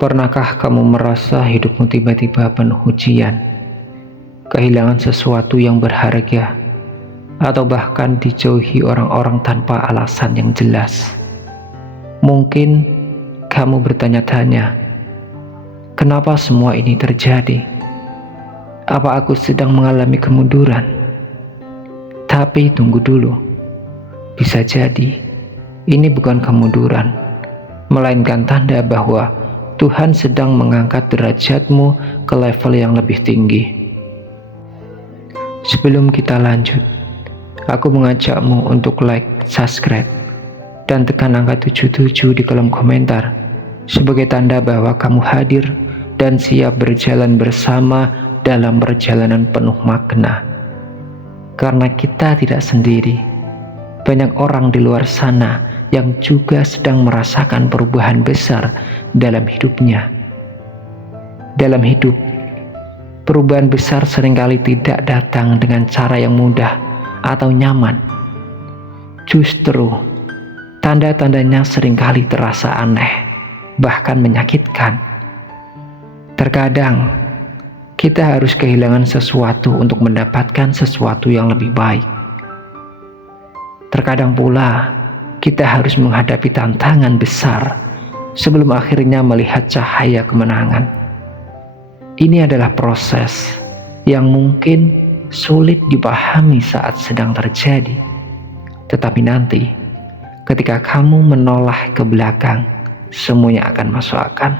Pernahkah kamu merasa hidupmu tiba-tiba penuh ujian, kehilangan sesuatu yang berharga, atau bahkan dijauhi orang-orang tanpa alasan yang jelas? Mungkin kamu bertanya-tanya, kenapa semua ini terjadi? Apa aku sedang mengalami kemunduran? Tapi tunggu dulu, bisa jadi ini bukan kemunduran, melainkan tanda bahwa Tuhan sedang mengangkat derajatmu ke level yang lebih tinggi. Sebelum kita lanjut, aku mengajakmu untuk like, subscribe, dan tekan angka 77 di kolom komentar sebagai tanda bahwa kamu hadir dan siap berjalan bersama dalam perjalanan penuh makna. Karena kita tidak sendiri, banyak orang di luar sana yang juga sedang merasakan perubahan besar dalam hidupnya. Dalam hidup, perubahan besar seringkali tidak datang dengan cara yang mudah atau nyaman. Justru, tanda-tandanya seringkali terasa aneh, bahkan menyakitkan. Terkadang, kita harus kehilangan sesuatu untuk mendapatkan sesuatu yang lebih baik. Terkadang pula, kita harus menghadapi tantangan besar sebelum akhirnya melihat cahaya kemenangan. Ini adalah proses yang mungkin sulit dipahami saat sedang terjadi. Tetapi nanti, ketika kamu menoleh ke belakang, semuanya akan masuk akal.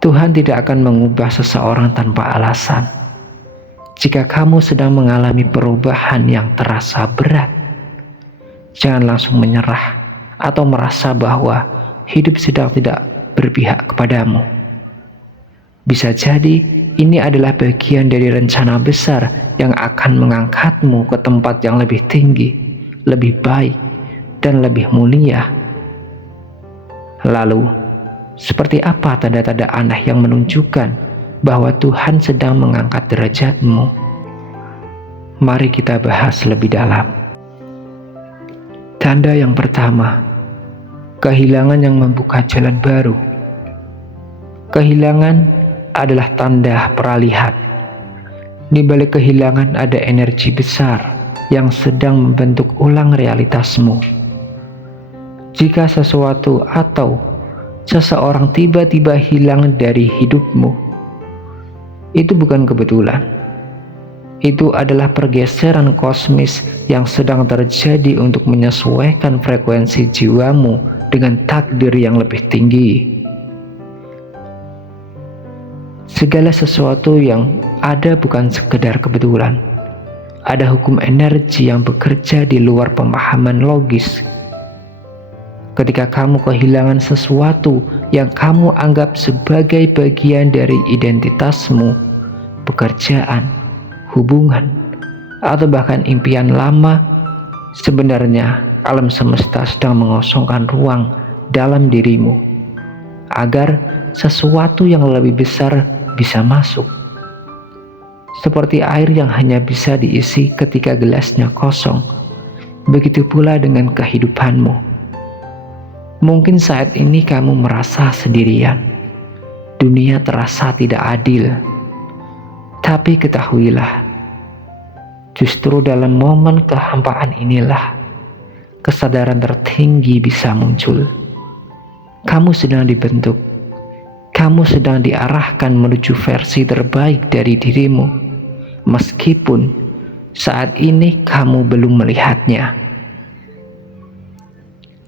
Tuhan tidak akan mengubah seseorang tanpa alasan. Jika kamu sedang mengalami perubahan yang terasa berat, jangan langsung menyerah atau merasa bahwa hidup sedang tidak berpihak kepadamu. Bisa jadi ini adalah bagian dari rencana besar yang akan mengangkatmu ke tempat yang lebih tinggi, lebih baik, dan lebih mulia. Lalu, seperti apa tanda-tanda aneh yang menunjukkan bahwa Tuhan sedang mengangkat derajatmu? Mari kita bahas lebih dalam. Tanda yang pertama, kehilangan yang membuka jalan baru. Kehilangan adalah tanda peralihan. Di balik kehilangan ada energi besar yang sedang membentuk ulang realitasmu. Jika sesuatu atau seseorang tiba-tiba hilang dari hidupmu, itu bukan kebetulan. Itu adalah pergeseran kosmis yang sedang terjadi untuk menyesuaikan frekuensi jiwamu dengan takdir yang lebih tinggi. Segala sesuatu yang ada bukan sekedar kebetulan. Ada hukum energi yang bekerja di luar pemahaman logis. Ketika kamu kehilangan sesuatu yang kamu anggap sebagai bagian dari identitasmu, pekerjaan, hubungan, atau bahkan impian lama, sebenarnya alam semesta sedang mengosongkan ruang dalam dirimu agar sesuatu yang lebih besar bisa masuk. Seperti air yang hanya bisa diisi ketika gelasnya kosong, begitu pula dengan kehidupanmu. Mungkin saat ini kamu merasa sendirian, dunia terasa tidak adil. Tapi ketahuilah, justru dalam momen kehampaan inilah kesadaran tertinggi bisa muncul. Kamu sedang dibentuk, kamu sedang diarahkan menuju versi terbaik dari dirimu, meskipun saat ini kamu belum melihatnya.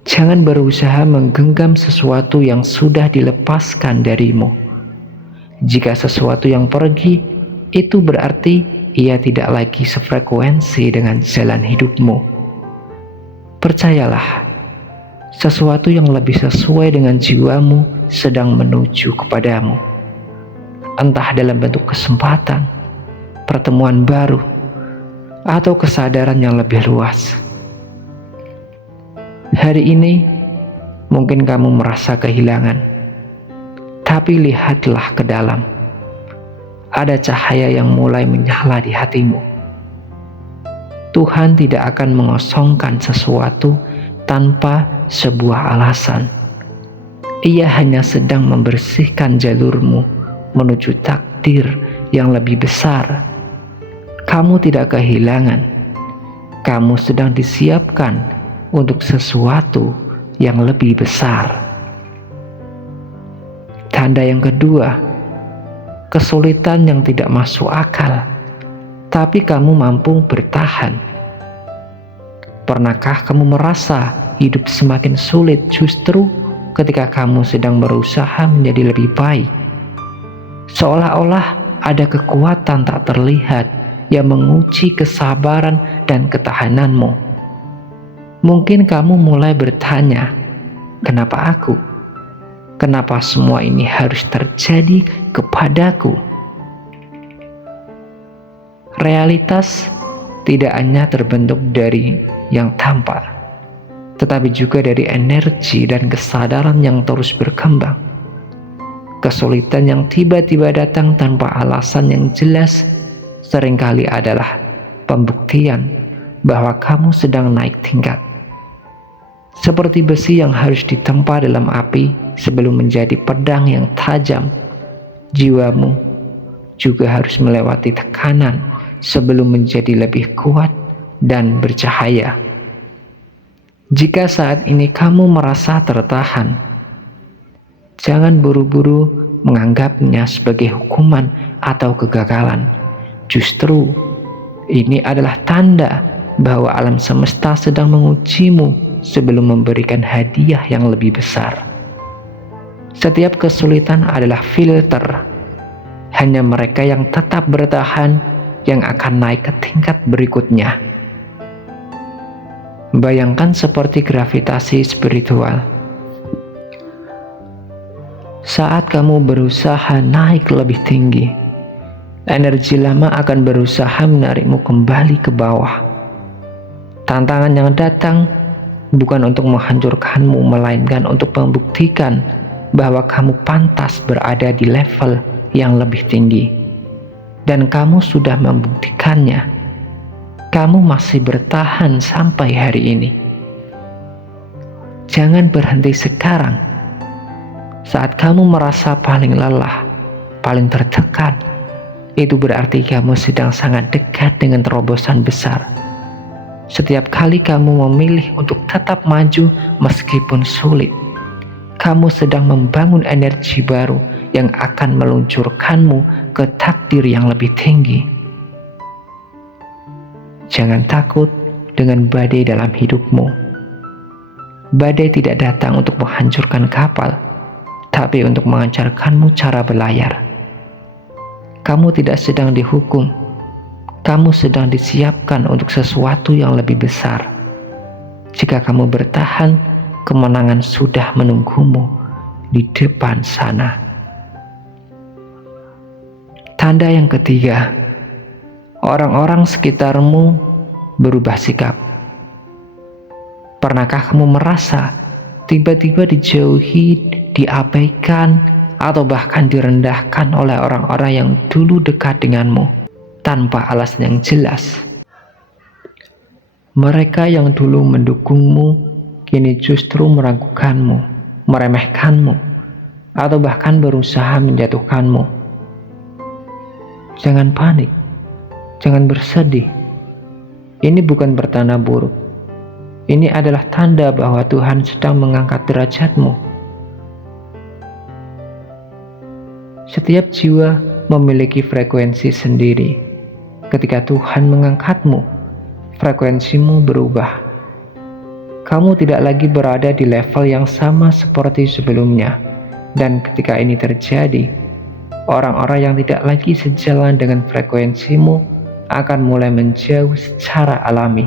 Jangan berusaha menggenggam sesuatu yang sudah dilepaskan darimu. Jika sesuatu yang pergi, itu berarti ia tidak lagi sefrekuensi dengan jalan hidupmu. Percayalah, sesuatu yang lebih sesuai dengan jiwamu sedang menuju kepadamu. Entah dalam bentuk kesempatan, pertemuan baru, atau kesadaran yang lebih luas. Hari ini, mungkin kamu merasa kehilangan, tapi lihatlah ke dalam. Ada cahaya yang mulai menyala di hatimu. Tuhan tidak akan mengosongkan sesuatu tanpa sebuah alasan. Ia hanya sedang membersihkan jalurmu menuju takdir yang lebih besar. Kamu tidak kehilangan. Kamu sedang disiapkan untuk sesuatu yang lebih besar. Tanda yang kedua, kesulitan yang tidak masuk akal, tapi kamu mampu bertahan. Pernahkah kamu merasa hidup semakin sulit justru ketika kamu sedang berusaha menjadi lebih baik? Seolah-olah ada kekuatan tak terlihat yang menguji kesabaran dan ketahananmu. Mungkin kamu mulai bertanya, kenapa aku? Kenapa semua ini harus terjadi kepadaku? Realitas tidak hanya terbentuk dari yang tampak, tetapi juga dari energi dan kesadaran yang terus berkembang. Kesulitan yang tiba-tiba datang tanpa alasan yang jelas seringkali adalah pembuktian bahwa kamu sedang naik tingkat. Seperti besi yang harus ditempa dalam api sebelum menjadi pedang yang tajam, jiwamu juga harus melewati tekanan sebelum menjadi lebih kuat dan bercahaya. Jika saat ini kamu merasa tertahan, jangan buru-buru menganggapnya sebagai hukuman atau kegagalan. Justru ini adalah tanda bahwa alam semesta sedang mengujimu sebelum memberikan hadiah yang lebih besar. Setiap kesulitan adalah filter. Hanya mereka yang tetap bertahan yang akan naik ke tingkat berikutnya. Bayangkan seperti gravitasi spiritual. Saat kamu berusaha naik lebih tinggi, energi lama akan berusaha menarikmu kembali ke bawah. Tantangan yang datang bukan untuk menghancurkanmu, melainkan untuk membuktikan bahwa kamu pantas berada di level yang lebih tinggi. Dan kamu sudah membuktikannya. Kamu masih bertahan sampai hari ini. Jangan berhenti sekarang. Saat kamu merasa paling lelah, paling tertekan, itu berarti kamu sedang sangat dekat dengan terobosan besar. Setiap kali kamu memilih untuk tetap maju meskipun sulit, kamu sedang membangun energi baru yang akan meluncurkanmu ke takdir yang lebih tinggi. Jangan takut dengan badai dalam hidupmu. Badai tidak datang untuk menghancurkan kapal, tapi untuk mengajarkanmu cara berlayar. Kamu tidak sedang dihukum. Kamu sedang disiapkan untuk sesuatu yang lebih besar. Jika kamu bertahan, kemenangan sudah menunggumu di depan sana. Tanda yang ketiga, orang-orang sekitarmu berubah sikap. Pernahkah kamu merasa tiba-tiba dijauhi, diabaikan, atau bahkan direndahkan oleh orang-orang yang dulu dekat denganmu tanpa alasan yang jelas? Mereka yang dulu mendukungmu kini justru meragukanmu, meremehkanmu, atau bahkan berusaha menjatuhkanmu. Jangan panik. Jangan bersedih. Ini bukan bertanda buruk. Ini adalah tanda bahwa Tuhan sedang mengangkat derajatmu. Setiap jiwa memiliki frekuensi sendiri. Ketika Tuhan mengangkatmu, frekuensimu berubah. Kamu tidak lagi berada di level yang sama seperti sebelumnya. Dan ketika ini terjadi, orang-orang yang tidak lagi sejalan dengan frekuensimu akan mulai menjauh secara alami.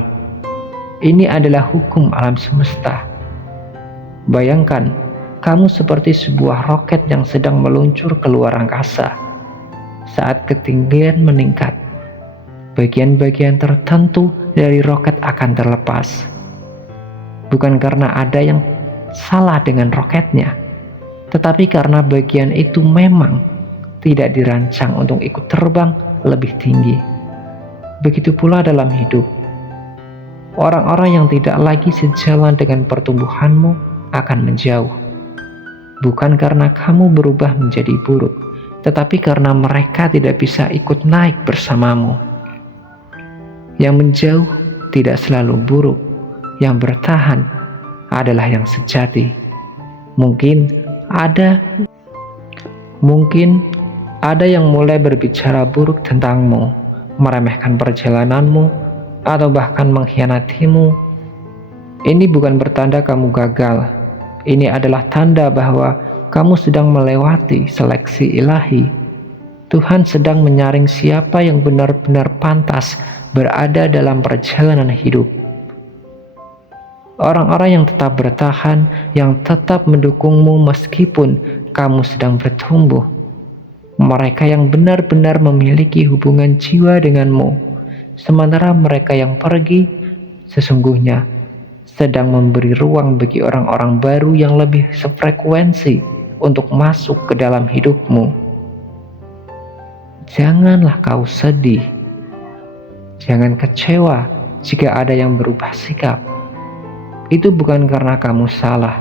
Ini adalah hukum alam semesta. Bayangkan, kamu seperti sebuah roket yang sedang meluncur keluar angkasa. Saat ketinggian meningkat, bagian-bagian tertentu dari roket akan terlepas. Bukan karena ada yang salah dengan roketnya, tetapi karena bagian itu memang tidak dirancang untuk ikut terbang lebih tinggi. Begitu pula dalam hidup. Orang-orang yang tidak lagi sejalan dengan pertumbuhanmu akan menjauh. bukan karena kamu berubah menjadi buruk, tetapi karena mereka tidak bisa ikut naik bersamamu. Yang menjauh tidak selalu buruk, yang bertahan adalah yang sejati. Mungkin ada yang mulai berbicara buruk tentangmu, meremehkan perjalananmu, atau bahkan mengkhianatimu. Ini bukan bertanda kamu gagal. Ini adalah tanda bahwa kamu sedang melewati seleksi ilahi. Tuhan sedang menyaring siapa yang benar-benar pantas berada dalam perjalanan hidup. Orang-orang yang tetap bertahan, yang tetap mendukungmu meskipun kamu sedang bertumbuh. Mereka yang benar-benar memiliki hubungan jiwa denganmu, sementara mereka yang pergi sesungguhnya sedang memberi ruang bagi orang-orang baru yang lebih sefrekuensi untuk masuk ke dalam hidupmu. Janganlah kau sedih, jangan kecewa jika ada yang berubah sikap. Itu bukan karena kamu salah,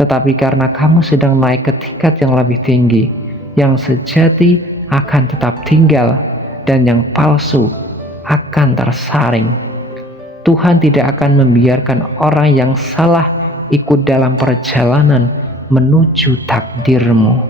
tetapi karena kamu sedang naik ke tingkat yang lebih tinggi. Yang sejati akan tetap tinggal, dan yang palsu akan tersaring. Tuhan tidak akan membiarkan orang yang salah ikut dalam perjalanan menuju takdirmu.